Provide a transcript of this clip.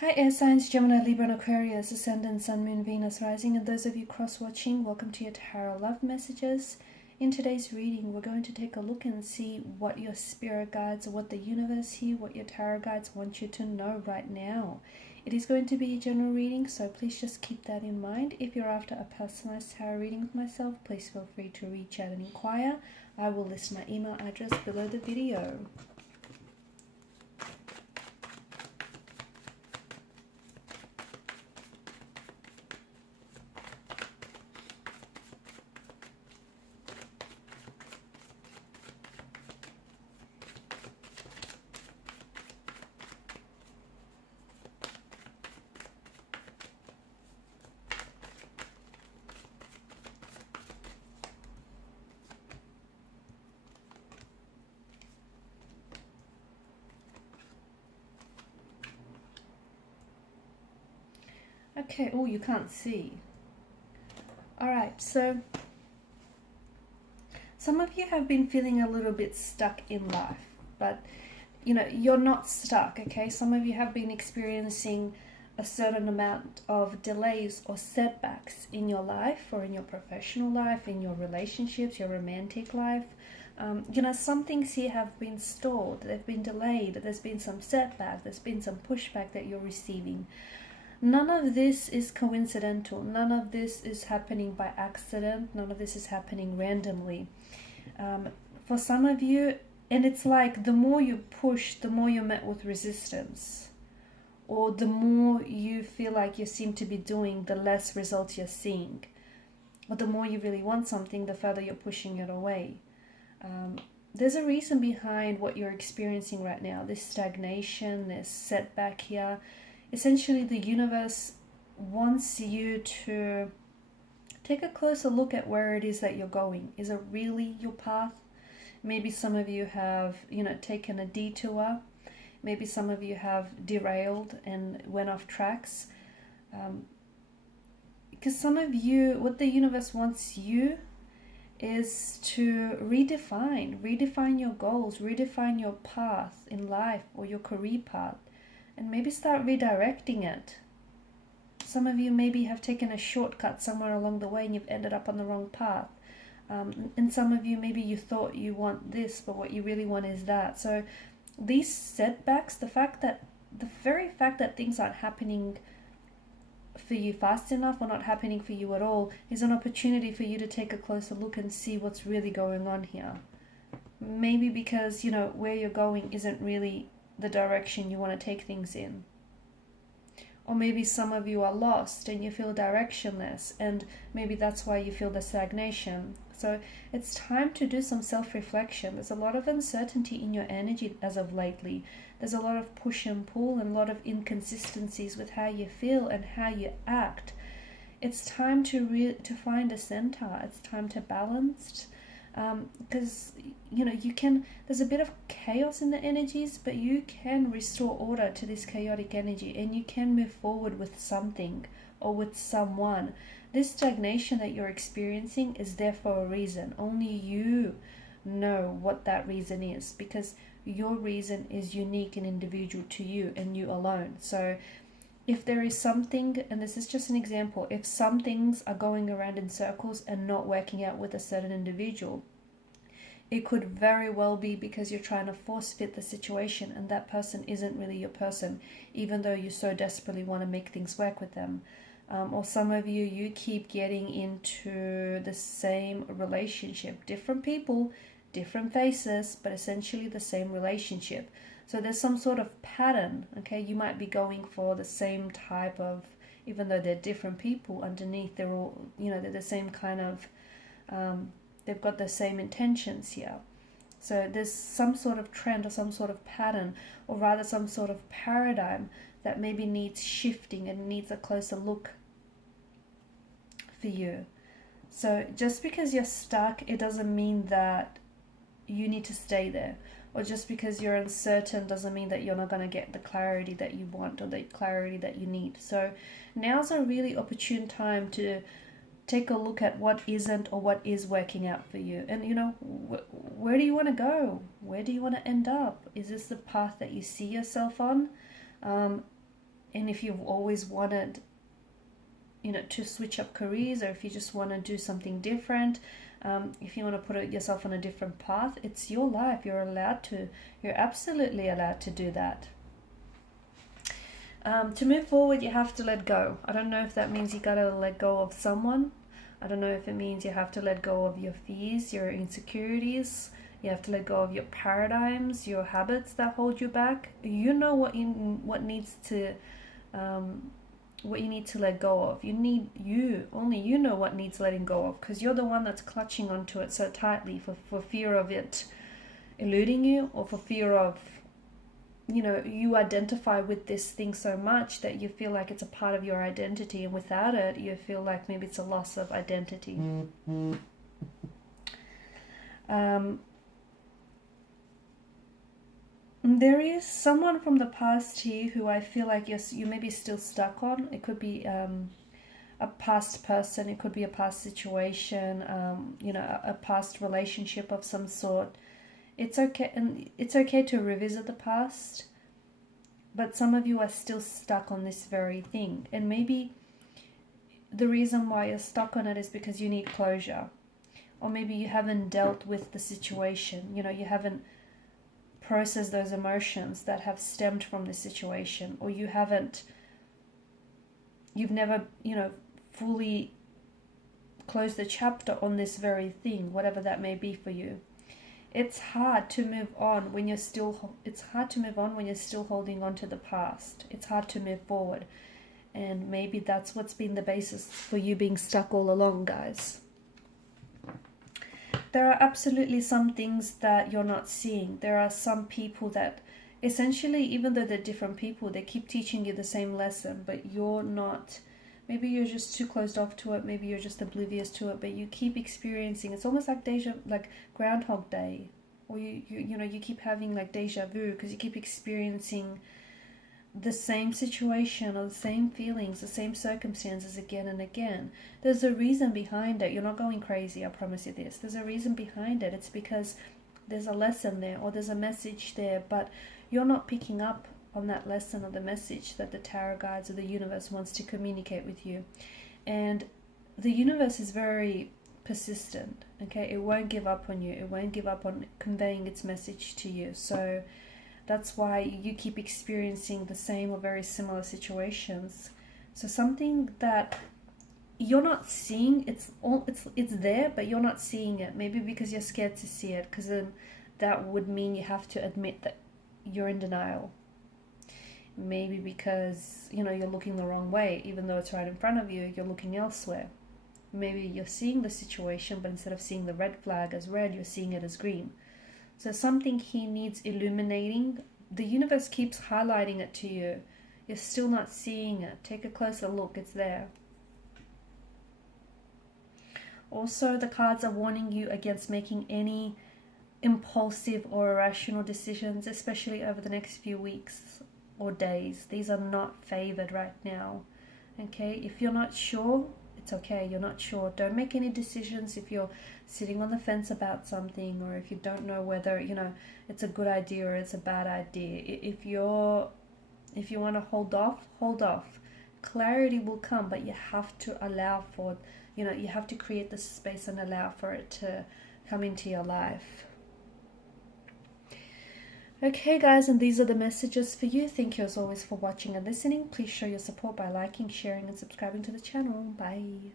Hi air signs, Gemini, Libra and Aquarius, Ascendant, Sun, Moon, Venus, Rising, and those of you cross-watching, welcome to your Tarot Love Messages. In today's reading, we're going to take a look and see what your spirit guides, what the universe here, what your tarot guides want you to know right now. It is going to be a general reading, so please just keep that in mind. If you're after a personalized tarot reading with myself, please feel free to reach out and inquire. I will list my email address below the video. Okay, oh, you can't see. Alright, so some of you have been feeling a little bit stuck in life, but you're not stuck, okay? Some of you have been experiencing a certain amount of delays or setbacks in your life or in your professional life, in your relationships, your romantic life. Some things here have been stalled, they've been delayed, there's been some setback, there's been some pushback that you're receiving. None of this is coincidental. None of this is happening by accident. None of this is happening randomly. For some of you, and it's like the more you push, the more you're met with resistance. Or the more you feel like you seem to be doing, the less results you're seeing. Or the more you really want something, the further you're pushing it away. There's a reason behind what you're experiencing right now. This stagnation, this setback here. Essentially, the universe wants you to take a closer look at where it is that you're going. Is it really your path? Maybe some of you have, taken a detour. Maybe some of you have derailed and went off tracks. Because some of you, what the universe wants you is to redefine your goals, redefine your path in life or your career path. And maybe start redirecting it. Some of you maybe have taken a shortcut somewhere along the way and you've ended up on the wrong path. And some of you, maybe you thought you want this, but what you really want is that. So these setbacks, the very fact that things aren't happening for you fast enough or not happening for you at all is an opportunity for you to take a closer look and see what's really going on here. Maybe because, where you're going isn't really the direction you want to take things in. Or maybe some of you are lost and you feel directionless, and maybe that's why you feel the stagnation. So it's time to do some self-reflection. There's a lot of uncertainty in your energy as of lately. There's a lot of push and pull and a lot of inconsistencies with how you feel and how you act. It's time to find a center. It's time to balance. Because there's a bit of chaos in the energies, but you can restore order to this chaotic energy and you can move forward with something or with someone. This stagnation that you're experiencing is there for a reason. Only you know what that reason is, because your reason is unique and individual to you and you alone. So if there is something, and this is just an example, if some things are going around in circles and not working out with a certain individual, it could very well be because you're trying to force fit the situation and that person isn't really your person, even though you so desperately want to make things work with them. Or some of you keep getting into the same relationship. Different people, different faces, but essentially the same relationship. So there's some sort of pattern, okay? You might be going for the same type of, even though they're different people, underneath they're all, they're the same kind of, they've got the same intentions here. So there's some sort of trend or some sort of pattern, or rather some sort of paradigm that maybe needs shifting and needs a closer look for you. So just because you're stuck, it doesn't mean that you need to stay there. Or just because you're uncertain doesn't mean that you're not going to get the clarity that you want or the clarity that you need. So now's a really opportune time to take a look at what isn't or what is working out for you. And where do you want to go? Where do you want to end up? Is this the path that you see yourself on? And if you've always wanted, you know, to switch up careers, or if you just want to do something different, if you want to put yourself on a different path, it's your life. You're allowed to. You're absolutely allowed to do that. To move forward, you have to let go. I don't know if that means you got to let go of someone. I don't know if it means you have to let go of your fears, your insecurities. You have to let go of your paradigms, your habits that hold you back. You know what needs to, what you need to let go of. Only you know what needs letting go of, because you're the one that's clutching onto it so tightly for fear of it eluding you, or for fear of, you know, you identify with this thing so much that you feel like it's a part of your identity, and without it you feel like maybe it's a loss of identity. There is someone from the past here who I feel like you may be still stuck on. It could be a past person, it could be a past situation, you know, a past relationship of some sort. It's okay, and it's okay to revisit the past, but some of you are still stuck on this very thing. And maybe the reason why you're stuck on it is because you need closure. Or maybe you haven't dealt with the situation. You know, you haven't processed those emotions that have stemmed from the situation. Or you've never, you know, fully closed the chapter on this very thing, whatever that may be for you. It's hard to move on when you're still holding on to the past. It's hard to move forward. And maybe that's what's been the basis for you being stuck all along, guys. There are absolutely some things that you're not seeing. There are some people that essentially, even though they're different people, they keep teaching you the same lesson, but you're not. Maybe you're just too closed off to it. Maybe you're just oblivious to it, but you keep experiencing. It's almost like Groundhog Day, or you know, you keep having like deja vu, because you keep experiencing the same situation or the same feelings, the same circumstances again and again. There's a reason behind it. You're not going crazy, I promise you this. There's a reason behind it. It's because there's a lesson there, or there's a message there, but you're not picking up on that lesson or the message that the tarot guides or the universe wants to communicate with you. And the universe is very persistent, okay? It won't give up on you. It won't give up on conveying its message to you. So that's why you keep experiencing the same or very similar situations. So something that you're not seeing, it's there, but you're not seeing it. Maybe because you're scared to see it, because then that would mean you have to admit that you're in denial. Maybe because, you know, you're looking the wrong way, even though it's right in front of you, you're looking elsewhere. Maybe you're seeing the situation, but instead of seeing the red flag as red, you're seeing it as green. So something here needs illuminating. The universe keeps highlighting it to you. You're still not seeing it. Take a closer look. It's there. Also, the cards are warning you against making any impulsive or irrational decisions, especially over the next few weeks or days. These are not favored right now. Okay, if you're not sure, it's okay. You're not sure. Don't make any decisions if you're sitting on the fence about something, or if you don't know whether, you know, it's a good idea or it's a bad idea. If you want to hold off, hold off. Clarity will come, but you have to allow for, you know, you have to create the space and allow for it to come into your life. Okay guys, and these are the messages for you. Thank you as always for watching and listening. Please show your support by liking, sharing and subscribing to the channel. Bye.